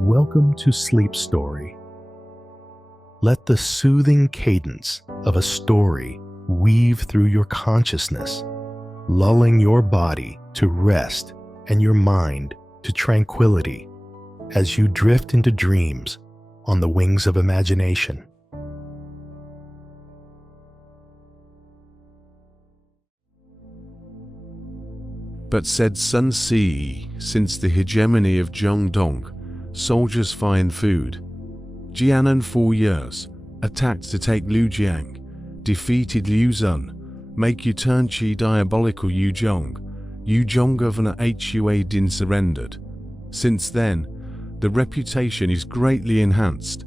Welcome to Sleep Story. Let the soothing cadence of a story weave through your consciousness, lulling your body to rest and your mind to tranquility as you drift into dreams on the wings of imagination. But said Sun Ce, since the hegemony of Zhongdong, soldiers find food. Jianan 4 years, attacked to take Lujiang, defeated Liu Zun, make Yu turn Qi diabolical Yu Zhong governor Hua Din surrendered. Since then, the reputation is greatly enhanced,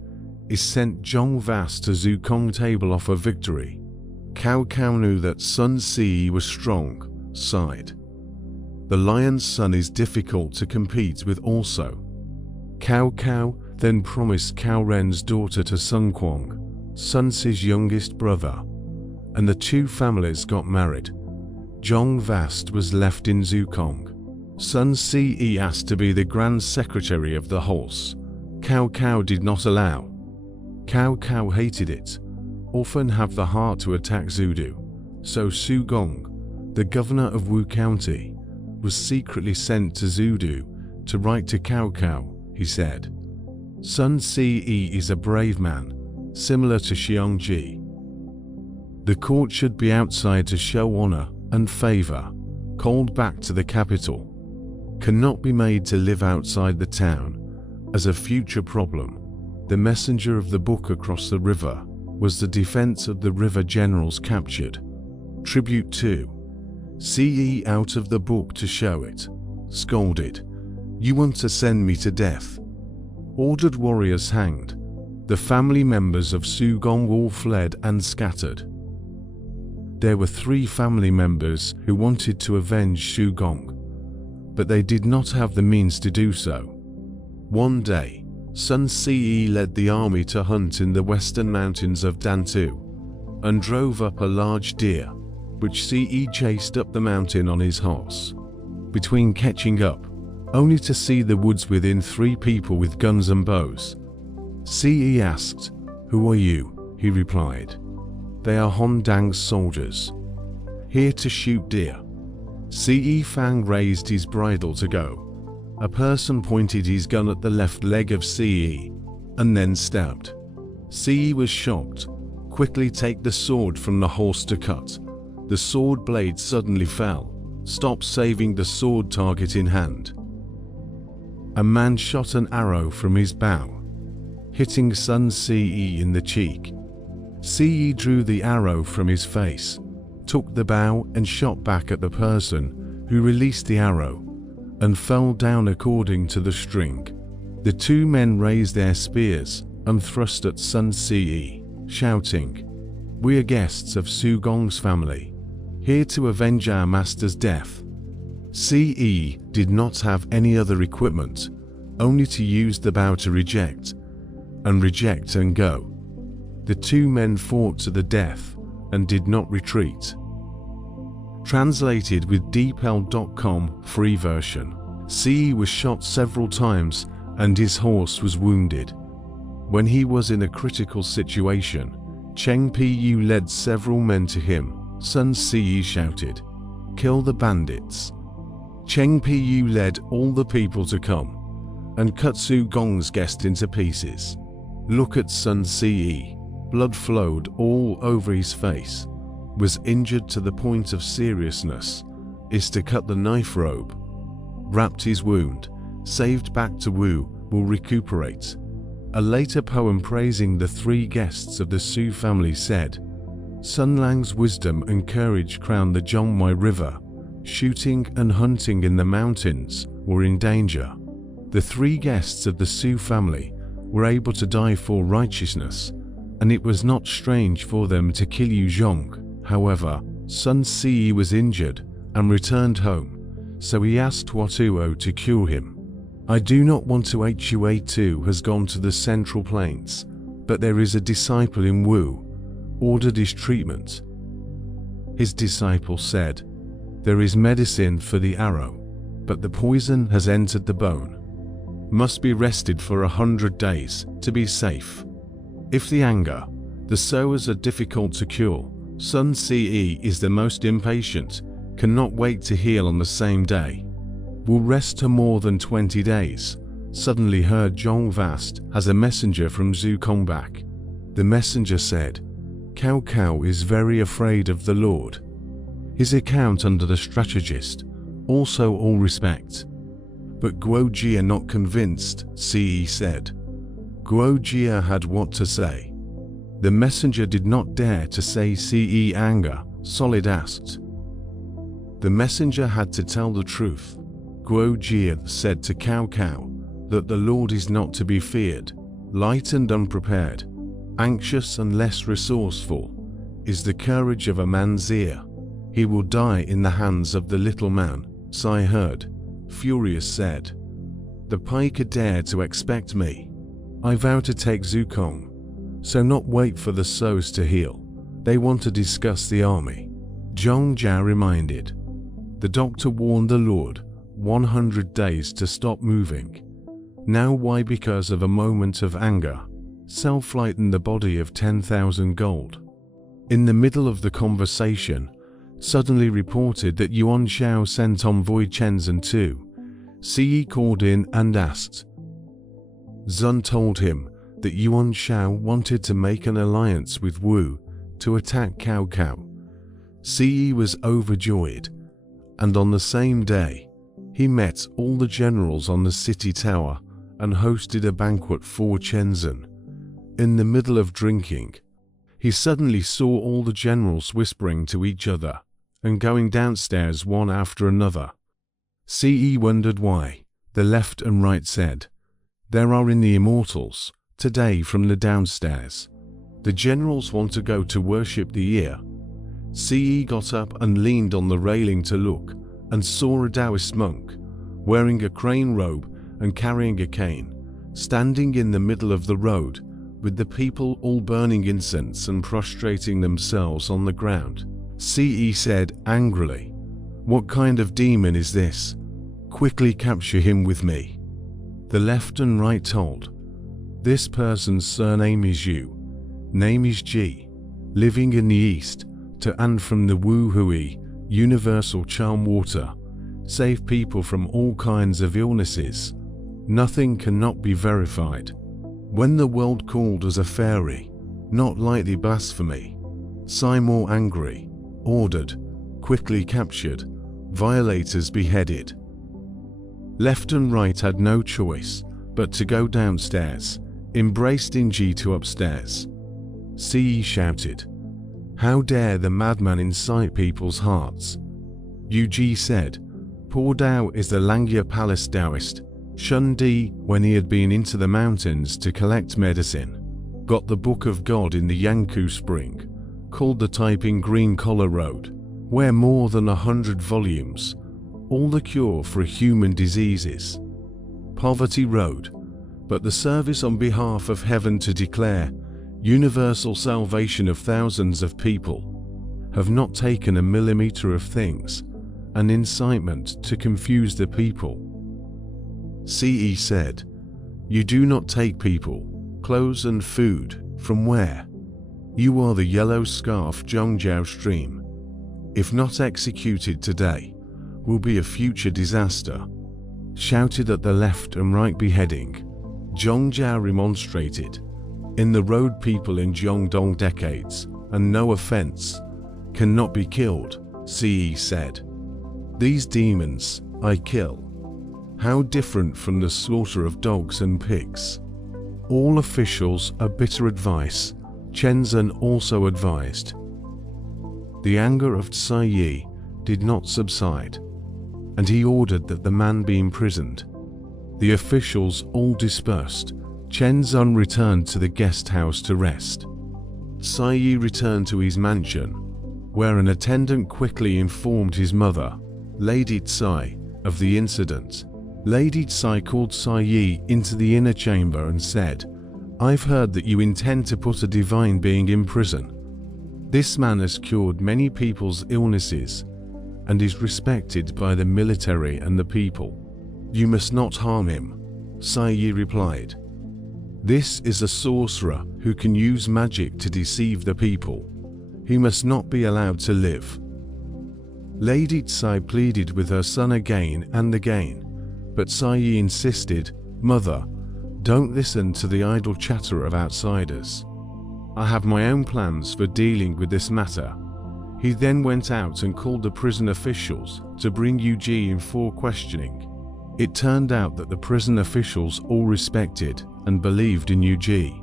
is sent Zhong Vas to Zukong table offer victory. Cao Cao knew that Sun Ce was strong, sighed. The lion's son is difficult to compete with also. Cao Cao then promised Cao Ren's daughter to Sun Quang, Sun Ce's youngest brother, and the two families got married. Zhong Vast was left in Zukong. Sun Ce asked to be the grand secretary of the horse. Cao Cao did not allow. Cao Cao hated it, often have the heart to attack Zudu. So Su Gong, the governor of Wu County, was secretly sent to Zudu to write to Cao Cao. He said, Sun Ce is a brave man, similar to Xiongji. The court should be outside to show honor and favor, called back to the capital. Cannot be made to live outside the town, as a future problem. The messenger of the book across the river was the defense of the river generals captured. Tribute 2. Ce out of the book to show it. Scolded. You want to send me to death. Ordered warriors hanged. The family members of Su Gong all fled and scattered. There were 3 family members who wanted to avenge Su Gong, but they did not have the means to do so. One day, Sun Ce led the army to hunt in the western mountains of Dantu, and drove up a large deer, which Ce chased up the mountain on his horse. Between catching up, only to see the woods within 3 people with guns and bows. Ce asked, Who are you? He replied, They are Hondang's soldiers, here to shoot deer. Ce Fang raised his bridle to go. A person pointed his gun at the left leg of Ce, and then stabbed. Ce was shocked. Quickly take the sword from the horse to cut. The sword blade suddenly fell, stopped saving the sword target in hand. A man shot an arrow from his bow, hitting Sun Ce in the cheek. Ce drew the arrow from his face, took the bow and shot back at the person, who released the arrow, and fell down according to the string. The 2 men raised their spears and thrust at Sun Ce, shouting, We are guests of Su Gong's family, here to avenge our master's death. Ce did not have any other equipment, only to use the bow to reject and go. The 2 men fought to the death and did not retreat. Translated with DeepL.com free version. Ce was shot several times and his horse was wounded. When he was in a critical situation, Cheng Pu led several men to him. Sun Ce shouted, Kill the bandits. Cheng Pu led all the people to come, and cut Su Gong's guest into pieces. Look at Sun Ce. Blood flowed all over his face. Was injured to the point of seriousness. Is to cut the knife robe. Wrapped his wound. Saved back to Wu. Will recuperate. A later poem praising the 3 guests of the Su family said, Sun Lang's wisdom and courage crowned the Zhongmai River. Shooting and hunting in the mountains were in danger. The 3 guests of the Su family were able to die for righteousness, and it was not strange for them to kill Yu Zhong. However, Sun Ce was injured and returned home, so he asked Huatuo to cure him. I do not want to. Hua too has gone to the Central Plains, but there is a disciple in Wu, ordered his treatment. His disciple said, There is medicine for the arrow, but the poison has entered the bone. must be rested for 100 days to be safe. If the anger, the sores are difficult to cure, Sun Ce is the most impatient, cannot wait to heal on the same day, will rest to more than 20 days. Suddenly heard Zhong Vast has a messenger from Zhu Kong back. The messenger said, Cao Cao is very afraid of the Lord. His account under the strategist, also all respect. But Guo Jia not convinced, Ce said. Guo Jia had what to say. The messenger did not dare to say Ce anger, solid asked. The messenger had to tell the truth. Guo Jia said to Cao Cao that the Lord is not to be feared, light and unprepared, anxious and less resourceful, is the courage of a man's ear. He will die in the hands of the little man, Sai heard, furious said. The pike dare to expect me. I vow to take Zukong, so not wait for the sows to heal. They want to discuss the army. Zhong Jia reminded. The doctor warned the Lord 100 days to stop moving. Now why? Because of a moment of anger, self-lighten the body of 10,000 gold. In the middle of the conversation, suddenly reported that Yuan Xiao sent envoy Chenzhen too. Ce called in and asked. Zun told him that Yuan Xiao wanted to make an alliance with Wu to attack Cao Cao. Ce was overjoyed, and on the same day, he met all the generals on the city tower and hosted a banquet for Chenzhen. In the middle of drinking, he suddenly saw all the generals whispering to each other and going downstairs one after another. Ce wondered why. The left and right said, There are in the immortals, today from the downstairs. The generals want to go to worship the ear. Ce got up and leaned on the railing to look, and saw a Taoist monk, wearing a crane robe and carrying a cane, standing in the middle of the road, with the people all burning incense and prostrating themselves on the ground. Ce said angrily, What kind of demon is this? Quickly capture him with me. The left and right told, This person's surname is Yu, name is Ji, living in the east, to and from the Wu Hui, universal charm water, save people from all kinds of illnesses. Nothing cannot be verified. When the world called as a fairy, not lightly blasphemy. Sai more angry, ordered, quickly captured, violators beheaded. Left and right had no choice but to go downstairs, embraced Inji to upstairs. Ce shouted, How dare the madman incite people's hearts? Yuji said, Poor Dao is the Langya Palace Taoist, Shundi when he had been into the mountains to collect medicine, got the Book of God in the Yangku Spring, called the Taiping Green Collar Road, where more than 100 volumes, all the cure for human diseases. Poverty Road, but the service on behalf of heaven to declare universal salvation of thousands of people, have not taken a millimeter of things, an incitement to confuse the people. Ce said, You do not take people, clothes and food, from where? You are the yellow scarf Zhongjiao stream. If not executed today, will be a future disaster. Shouted at the left and right beheading. Zhongjiao remonstrated. In the road people in Jiangdong decades, and no offense, cannot be killed, Ce said. These demons, I kill. How different from the slaughter of dogs and pigs. All officials a bitter advice, Chenzhen also advised. The anger of Tsai Yi did not subside, and he ordered that the man be imprisoned. The officials all dispersed. Chenzhen returned to the guest house to rest. Tsai Yi returned to his mansion, where an attendant quickly informed his mother, Lady Tsai, of the incident. Lady Tsai called Tsai Yi into the inner chamber and said, I've heard that you intend to put a divine being in prison. This man has cured many people's illnesses and is respected by the military and the people. You must not harm him. Sai replied. This is a sorcerer who can use magic to deceive the people. He must not be allowed to live. Lady Tsai pleaded with her son again and again, but Sai insisted, Mother, don't listen to the idle chatter of outsiders. I have my own plans for dealing with this matter. He then went out and called the prison officials to bring Yuji in for questioning. It turned out that the prison officials all respected and believed in Yuji.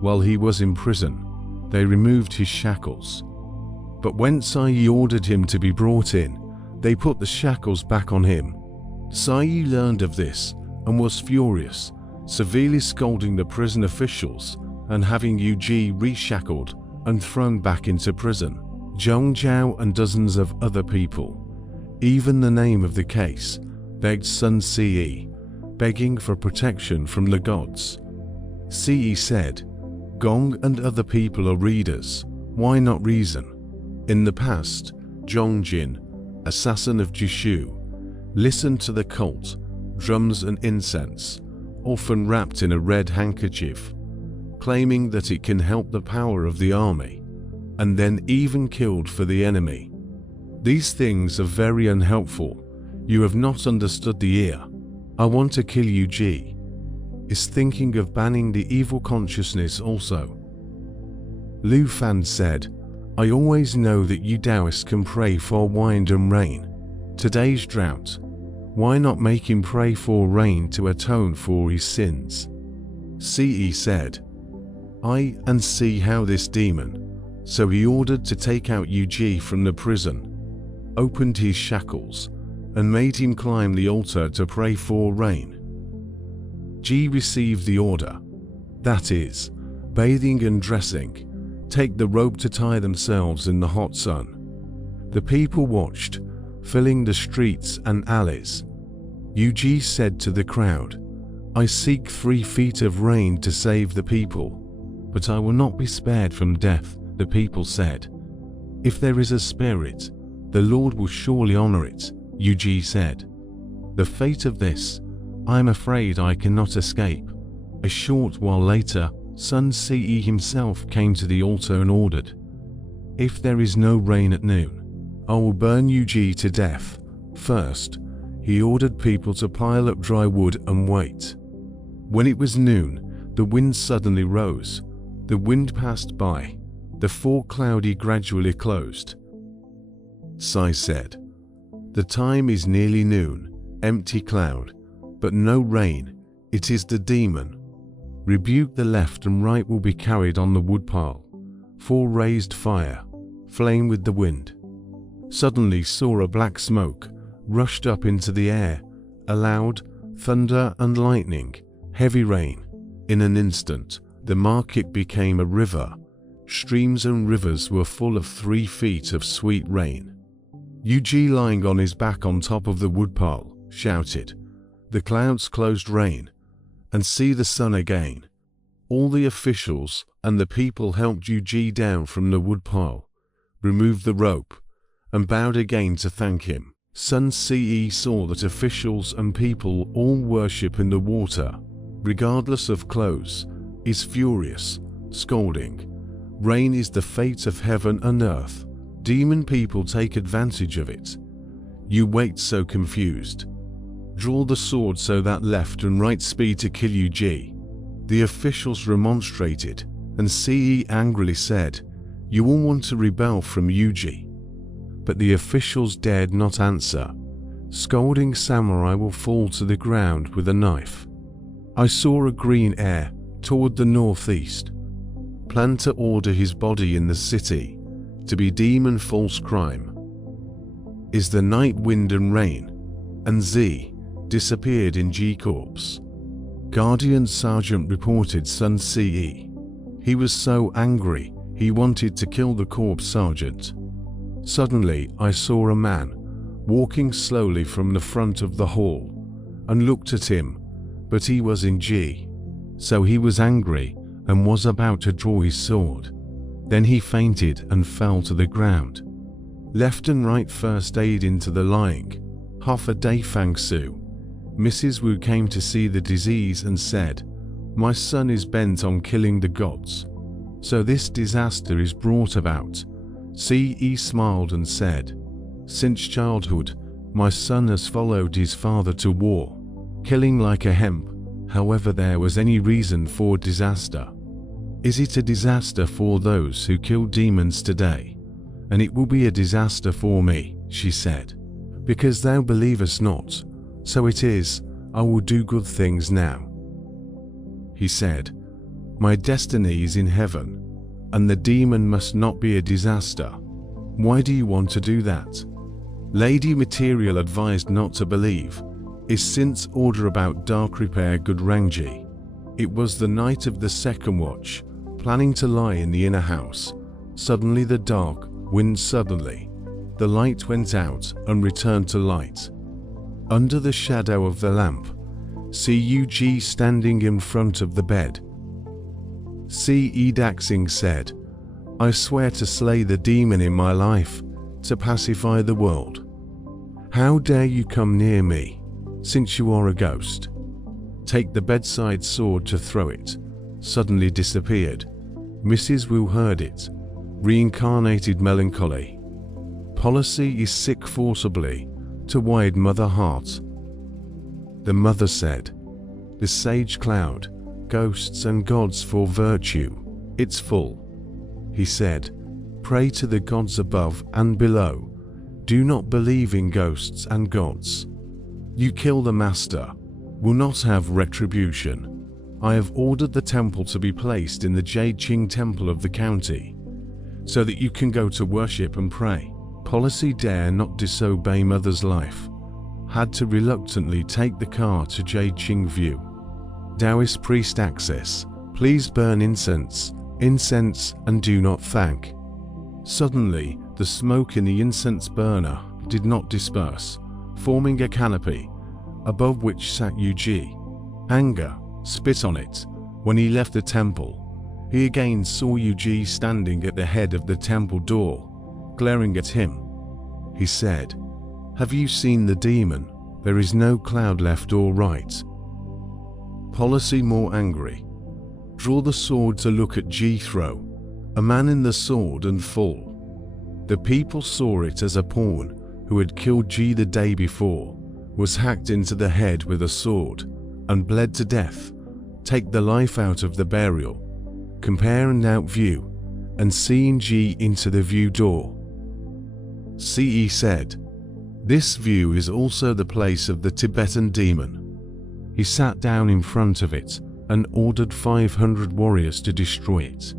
While he was in prison, they removed his shackles. But when Sai ordered him to be brought in, they put the shackles back on him. Sai learned of this and was furious, severely scolding the prison officials and having Yuji reshackled and thrown back into prison. Zhong Zhao and dozens of other people, even the name of the case, begged Sun Ce, begging for protection from the gods. Ce said, Gong and other people are readers, why not reason? In the past, Zhongjin, assassin of Jishu, listened to the cult, drums and incense, often wrapped in a red handkerchief, claiming that it can help the power of the army, and then even killed for the enemy. These things are very unhelpful. You have not understood the ear. I want to kill Yuji. Is thinking of banning the evil consciousness also. Lu Fan said, I always know that you Taoists can pray for wind and rain. Today's drought, why not make him pray for rain to atone for his sins? Ce said, I and see how this demon. So he ordered to take out Yuji from the prison, opened his shackles, and made him climb the altar to pray for rain. Ji received the order, that is, bathing and dressing, take the rope to tie themselves in the hot sun. The people watched, filling the streets and alleys. Yuji said to the crowd, I seek 3 feet of rain to save the people, but I will not be spared from death, the people said. If there is a spirit, the Lord will surely honor it, Yuji said. The fate of this, I am afraid I cannot escape. A short while later, Sun Ce himself came to the altar and ordered, if there is no rain at noon, I will burn Yuji to death. First, he ordered people to pile up dry wood and wait. When it was noon, the wind suddenly rose. The wind passed by. The fog cloudy gradually closed. Sai said, the time is nearly noon, empty cloud, but no rain, it is the demon. Rebuke the left and right will be carried on the woodpile, 4 raised fire, flame with the wind. Suddenly saw a black smoke, rushed up into the air, a loud thunder and lightning, heavy rain. In an instant, the market became a river. Streams and rivers were full of 3 feet of sweet rain. Yuji, lying on his back on top of the woodpile, shouted, the clouds closed rain, and see the sun again. All the officials and the people helped Yuji down from the woodpile, removed the rope, and bowed again to thank him. Sun Ce saw that officials and people all worship in the water, regardless of clothes, is furious, scolding. Rain is the fate of heaven and earth. Demon people take advantage of it. You wait so confused. Draw the sword so that left and right speed to kill Yuji. The officials remonstrated, and Ce angrily said, you all want to rebel from Yuji. But the officials dared not answer. Scolding samurai will fall to the ground with a knife. I saw a green air toward the northeast. Planned to order his body in the city to be demon false crime. Is the night wind and rain, and Z disappeared in G corpse. Guardian Sergeant reported Sun Ce. He was so angry he wanted to kill the corpse sergeant. Suddenly I saw a man walking slowly from the front of the hall and looked at him, but he was in G. So he was angry and was about to draw his sword. Then he fainted and fell to the ground. Left and right first aid into the lying. Half a day Fang Su. Mrs. Wu came to see the disease and said, "My son is bent on killing the gods. So this disaster is brought about." Ce smiled and said, "Since childhood, my son has followed his father to war, killing like a hemp. However, there was any reason for disaster. Is it a disaster for those who kill demons today? And it will be a disaster for me," she said, "because thou believest not. So it is, I will do good things now." He said, "My destiny is in heaven, and the demon must not be a disaster. Why do you want to do that?" Lady Material advised not to believe. Is since order about dark repair Gurgling. It was the night of the second watch, planning to lie in the inner house. Suddenly the dark wind suddenly. The light went out and returned to light. Under the shadow of the lamp, Cug standing in front of the bed. Ce Daxing said, "I swear to slay the demon in my life, to pacify the world. How dare you come near me, since you are a ghost?" Take the bedside sword to throw it. Suddenly disappeared. Mrs. Wu heard it. Reincarnated melancholy. Policy is sick forcibly, to wide mother heart. The mother said, "The sage cloud, ghosts and gods for virtue, it's full." He said, "Pray to the gods above and below. Do not believe in ghosts and gods. You kill the master, will not have retribution. I have ordered the temple to be placed in the Jiqing temple of the county, so that you can go to worship and pray." Policy dare not disobey mother's life. Had to reluctantly take the car to Jiqing View. Taoist priest access. Please burn incense, and do not thank. Suddenly, the smoke in the incense burner did not disperse, forming a canopy, above which sat Ug. Anger, spit on it. When he left the temple, he again saw Ug standing at the head of the temple door, glaring at him. He said, "Have you seen the demon? There is no cloud left or right." Policy more angry. Draw the sword to look at G. Throw. A man in the sword and fall. The people saw it as a pawn who had killed G the day before, was hacked into the head with a sword, and bled to death. Take the life out of the burial. Compare and out view, and seeing G into the view door. Ce said, "This view is also the place of the Tibetan demon." He sat down in front of it and ordered 500 warriors to destroy it.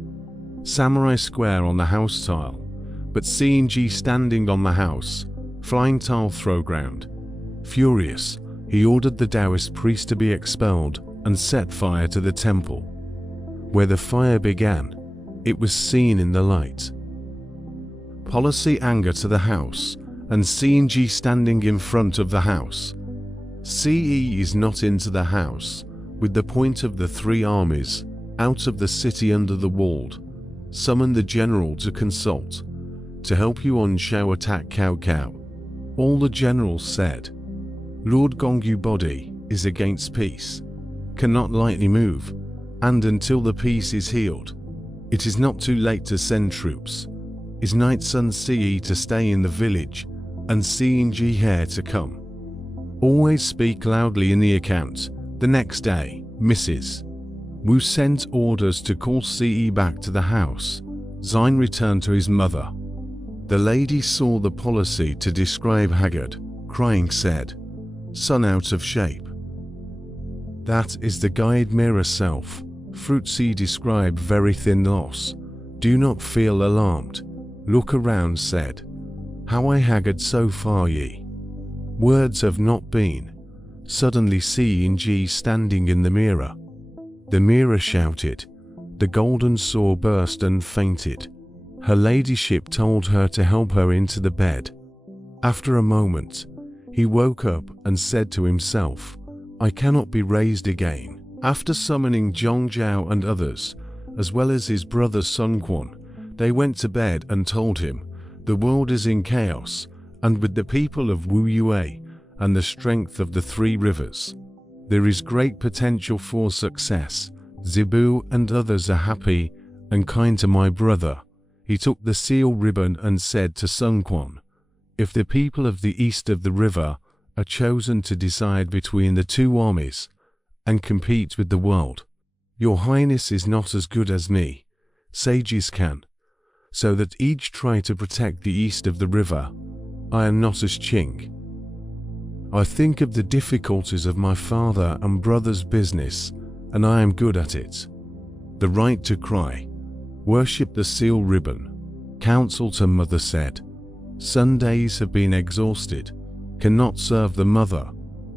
Samurai square on the house tile, but seeing G standing on the house, flying tile throw ground. Furious, he ordered the Taoist priest to be expelled and set fire to the temple. Where the fire began, it was seen in the light. Policy anger to the house, and seeing G standing in front of the house. Ce is not into the house, with the point of the three armies, out of the city under the walled. Summon the general to consult, to help Yuan Shao attack Cao Cao. All the generals said, "Lord Gongyu body is against peace, cannot lightly move, and until the peace is healed, it is not too late to send troops. Is Knight Sun Ce to stay in the village, and seeing Ji Hair to come. Always speak loudly in the account." The next day, Mrs. Wu sent orders to call Ce back to the house. Zine returned to his mother. The lady saw the policy to describe haggard, crying said, "Son out of shape." That is the guide mirror self. Fruit C describe very thin loss. Do not feel alarmed. Look around said, "How I haggard so far ye." Words have not been. Suddenly seeing G standing in the mirror. The mirror shouted. The golden saw burst and fainted. Her ladyship told her to help her into the bed. After a moment, he woke up and said to himself, "I cannot be raised again." After summoning Zhong Zhao and others, as well as his brother Sun Quan, they went to bed and told him, "The world is in chaos, and with the people of Wu Yue, and the strength of the three rivers. There is great potential for success. Zebu and others are happy and kind to my brother. He took the seal ribbon and said to Sun Quan, if the people of the east of the river are chosen to decide between the two armies and compete with the world, your highness is not as good as me. Sages can, so that each try to protect the east of the river. I am not as Qing. I think of the difficulties of my father and brother's business, and I am good at it. The right to cry. Worship the seal ribbon. Counsel to mother said. Sundays have been exhausted. Cannot serve the mother.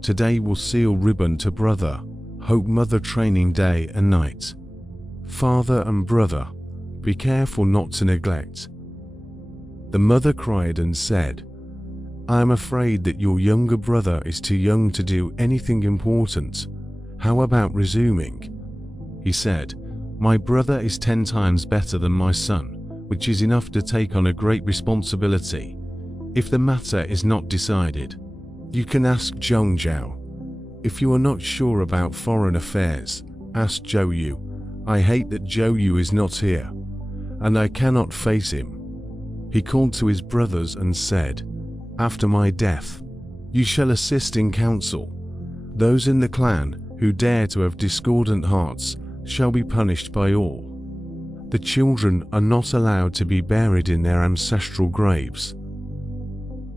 Today will seal ribbon to brother. Hope mother training day and night. Father and brother. Be careful not to neglect. The mother cried and said, I am afraid that your younger brother is too young to do anything important. How about resuming? He said, my brother is 10 times better than my son, which is enough to take on a great responsibility. If the matter is not decided, you can ask Zhong Zhao. If you are not sure about foreign affairs, ask Zhou Yu. I hate that Zhou Yu is not here, and I cannot face him. He called to his brothers and said, after my death, you shall assist in council. Those in the clan who dare to have discordant hearts shall be punished by all. The children are not allowed to be buried in their ancestral graves.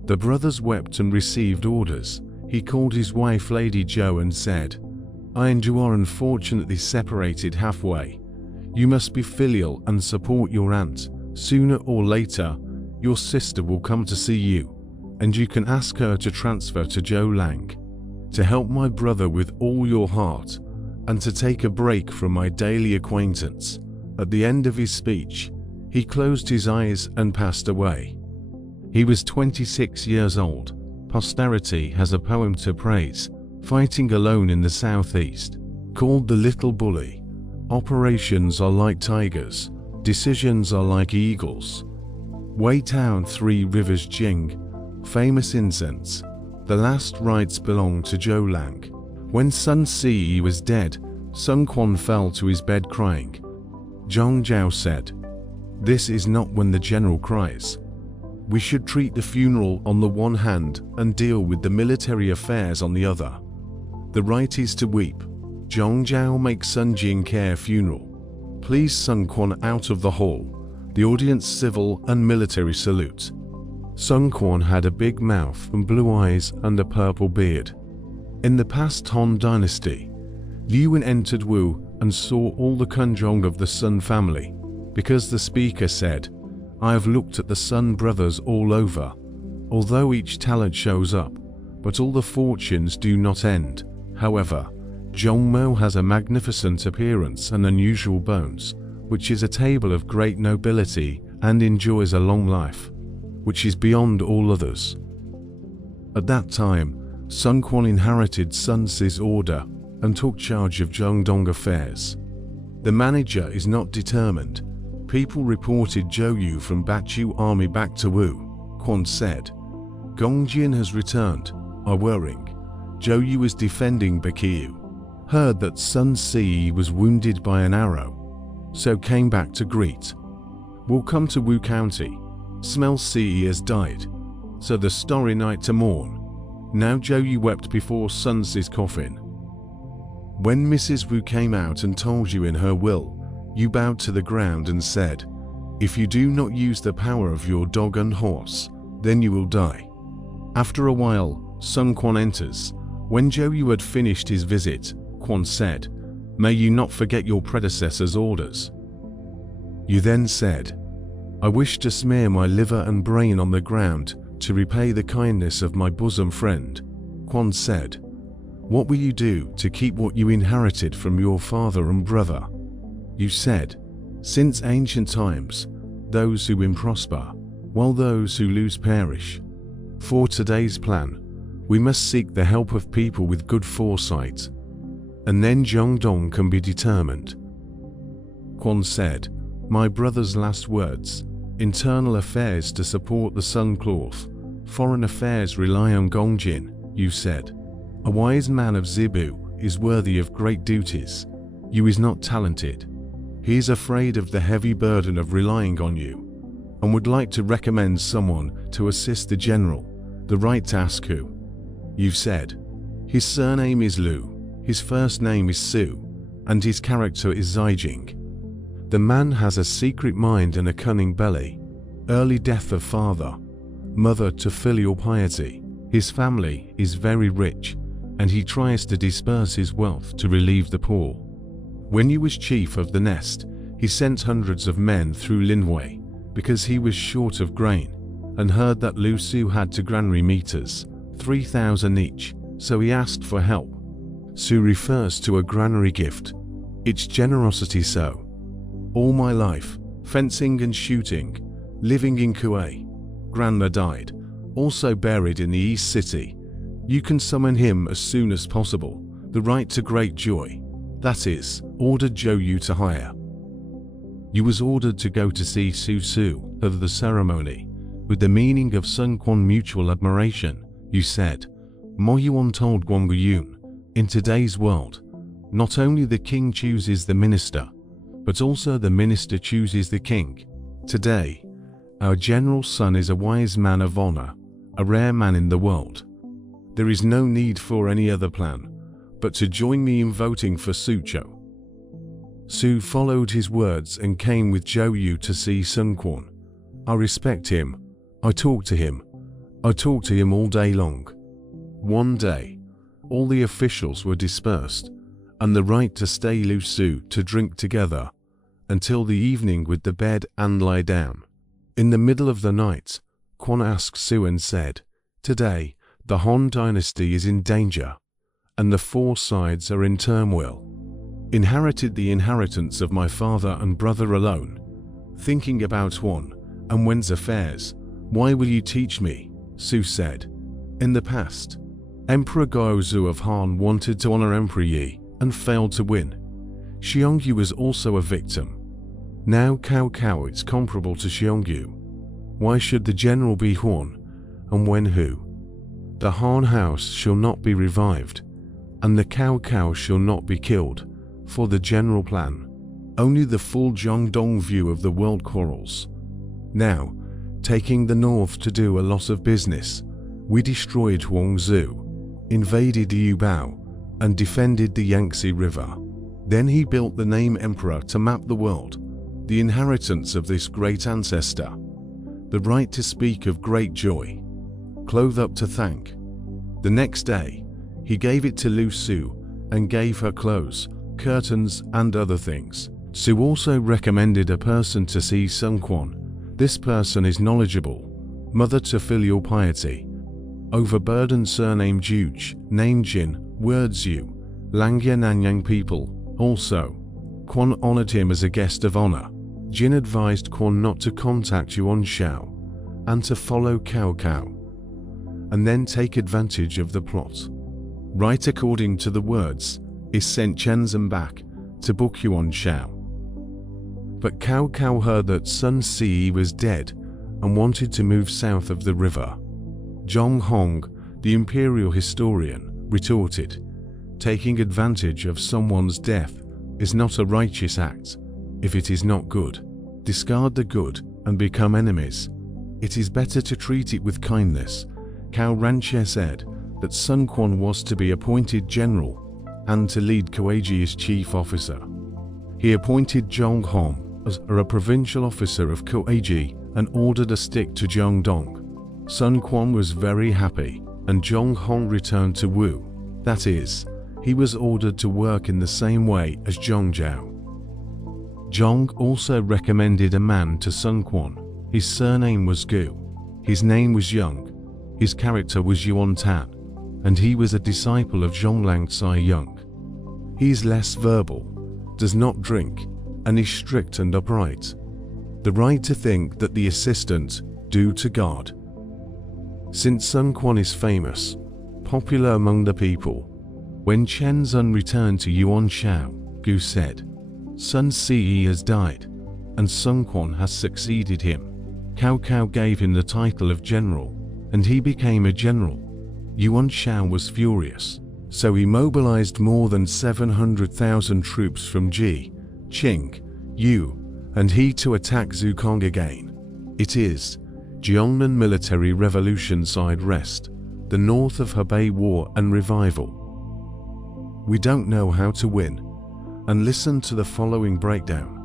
The brothers wept and received orders. He called his wife Lady Zhou and said, I and you are unfortunately separated halfway. You must be filial and support your aunt. Sooner or later, your sister will come to see you, and you can ask her to transfer to Zhou Lang, to help my brother with all your heart, and to take a break from my daily acquaintance. At the end of his speech, he closed his eyes and passed away. He was 26 years old. Posterity has a poem to praise, fighting alone in the southeast, called The Little Bully. Operations are like tigers, decisions are like eagles. Wei Town, Three Rivers Jing, famous incense. The last rites belonged to Zhou Lang. When Sun Si was dead, Sun Quan fell to his bed crying. Zhong Zhao said, this is not when the general cries. We should treat the funeral on the one hand and deal with the military affairs on the other. The right is to weep. Zhong Zhao make Sun Jing care funeral. Please Sun Quan out of the hall. The audience civil and military salute. Sun Quan had a big mouth and blue eyes and a purple beard. In the past Han dynasty, Yuan entered Wu and saw all the Guanzhong of the Sun family, because the speaker said, I have looked at the Sun brothers all over. Although each talent shows up, but all the fortunes do not end. However, Zhongmo has a magnificent appearance and unusual bones, which is a table of great nobility and enjoys a long life, which is beyond all others. At that time, Sun Quan inherited Sun Si's order and took charge of Zhongdong affairs. The manager is not determined. People reported Zhou Yu from Bachu army back to Wu. Quan said, Gongjian has returned, are worrying. Zhou Yu is defending Bakiu. Heard that Sun Si was wounded by an arrow, so came back to greet. Will come to Wu County. Smell Si has died, so the starry night to mourn. Now Zhou Yu wept before Sun Si's coffin. When Mrs. Wu came out and told you in her will, you bowed to the ground and said, if you do not use the power of your dog and horse, then you will die. After a while, Sun Quan enters. When Zhou Yu had finished his visit, Quan said, may you not forget your predecessor's orders. You then said, I wish to smear my liver and brain on the ground to repay the kindness of my bosom friend. Quan said, what will you do to keep what you inherited from your father and brother? You said, since ancient times, those who win prosper, while those who lose perish. For today's plan, we must seek the help of people with good foresight, and then Zhongdong can be determined. Quan said, my brother's last words, internal affairs to support the Sun Cloth, foreign affairs rely on Gongjin. Yu said. A wise man of Zebu is worthy of great duties. Yu is not talented. He is afraid of the heavy burden of relying on you, and would like to recommend someone to assist the general. The right to ask who. Yu said. His surname is Lu, his first name is Su, and his character is Zijing. The man has a secret mind and a cunning belly. Early death of father, mother to filial piety. His family is very rich, and he tries to disperse his wealth to relieve the poor. When he was chief of the nest, he sent hundreds of men through Linwei because he was short of grain, and heard that Lu Su had 2 granary meters, 3,000 each, so he asked for help. Su refers to a granary gift. Its generosity so. All my life, fencing and shooting, living in Kuei. Grandma died, also buried in the East City. You can summon him as soon as possible. The right to great joy. That is, ordered Zhou Yu to hire. Yu was ordered to go to see Su Su of the ceremony, with the meaning of Sun Quan mutual admiration. Yu said. Mo Yuan told Guangu Yun, in today's world, not only the king chooses the minister, but also the minister chooses the king. Today, our general's son is a wise man of honor, a rare man in the world. There is no need for any other plan, but to join me in voting for Su Chou. Su followed his words and came with Zhou Yu to see Sun Quan. I respect him. I talk to him. I talk to him all day long. One day, all the officials were dispersed, and the right to stay Lu Su to drink together until the evening with the bed and lie down. In the middle of the night, Quan asked Su and said, Today, the Han dynasty is in danger, and the 4 sides are in turmoil. Inherited the inheritance of my father and brother alone. Thinking about Yuan and Wen's affairs, why will you teach me? Su said. In the past, Emperor Gaozu of Han wanted to honor Emperor Yi and failed to win. Xiongyu was also a victim. Now Cao Cao is comparable to Xiongyu. Why should the general be Huan, and Wen who? The Han house shall not be revived, and the Cao Cao shall not be killed, for the general plan. Only the full Zhongdong view of the world quarrels. Now, taking the north to do a lot of business, we destroyed Huangzhou, invaded Yubao, and defended the Yangtze River. Then he built the name Emperor to map the world, the inheritance of this great ancestor, the right to speak of great joy, clothe up to thank. The next day, he gave it to Lu Su and gave her clothes, curtains, and other things. Su also recommended a person to see Sun Quan. This person is knowledgeable, mother to filial piety, overburdened surname Juge, name Jin, words Yu, Langya Nanyang people. Also, Quan honored him as a guest of honor. Jin advised Quan not to contact Yuan Shao and to follow Cao Cao, and then take advantage of the plot. Right according to the words, is sent Chenzhen back to book Yuan Shao. But Cao Cao heard that Sun Si was dead and wanted to move south of the river. Zhong Hong, the imperial historian, retorted, taking advantage of someone's death is not a righteous act if it is not good. Discard the good and become enemies. It is better to treat it with kindness. Cao Ranche said that Sun Quan was to be appointed general and to lead Kueiji as chief officer. He appointed Zhong Hong as a provincial officer of Kueiji and ordered a stick to Zhongdong. Sun Quan was very happy, and Zhong Hong returned to Wu. That is, he was ordered to work in the same way as Zhong Zhao. Zhong also recommended a man to Sun Quan. His surname was Gu. His name was Young. His character was Yuan Tan, and he was a disciple of Zhonglang Cai Young. He is less verbal, does not drink, and is strict and upright. The right to think that the assistant do to God. Since Sun Quan is famous, popular among the people, when Chen Zun returned to Yuan Shao, Gu said, Sun Si has died, and Sun Quan has succeeded him. Cao Cao gave him the title of general, and he became a general. Yuan Shao was furious, so he mobilized more than 700,000 troops from Ji, Qing, Yu, and He to attack Zukong again. It is Jiangnan Military Revolution Side Rest, the north of Hebei War and Revival. We don't know how to win, and listen to the following breakdown.